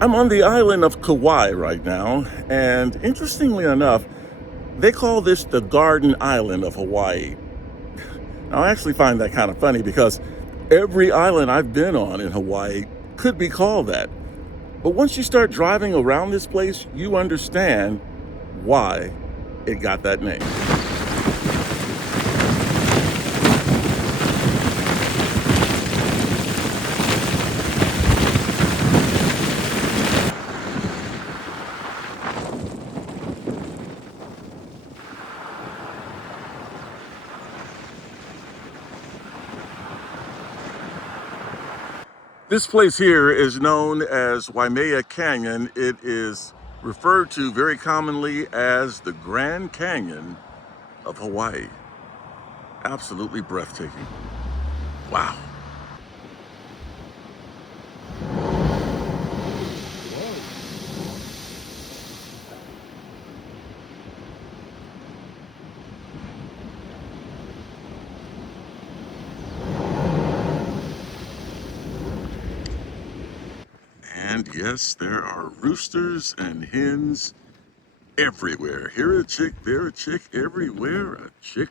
I'm on the island of Kauai right now, and interestingly enough, they call this the Garden Island of Hawaii. Now, I actually find that kind of funny because every island I've been on in Hawaii could be called that. But once you start driving around this place, you understand why it got that name. This place here is known as Waimea Canyon. It is referred to very commonly as the Grand Canyon of Hawaii. Absolutely breathtaking. Wow. And yes, there are roosters and hens everywhere. Here a chick, there a chick, everywhere a chick.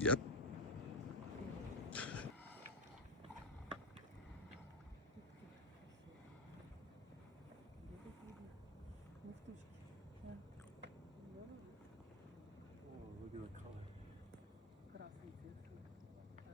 Yep.